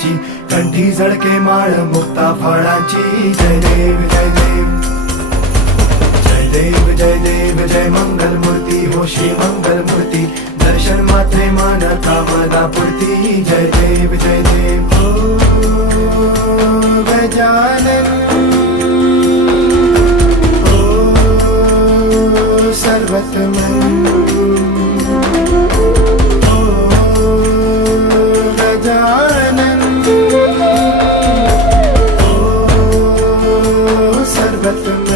फुलाची, कंठी झळके माळ मुक्ता फळाची. जय देव जय देव जय देव जय देव जय मंगल मूर्ती हो श्री मंगल मूर्ती. दर्शन मात्रे मन कामना पूर्ती. जय देव जय देव हो गजानन सर्वतमन ओ गजानन ओ सर्वतमन.